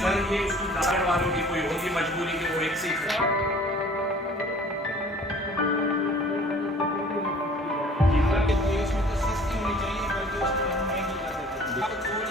Sir ये इसकी दाढ़ वालों की कोई होगी मजबूरी कि वो एक सीट इसमें तो सस्ती होनी चाहिए, बल्कि उसमें हम महंगी कर देते हैं।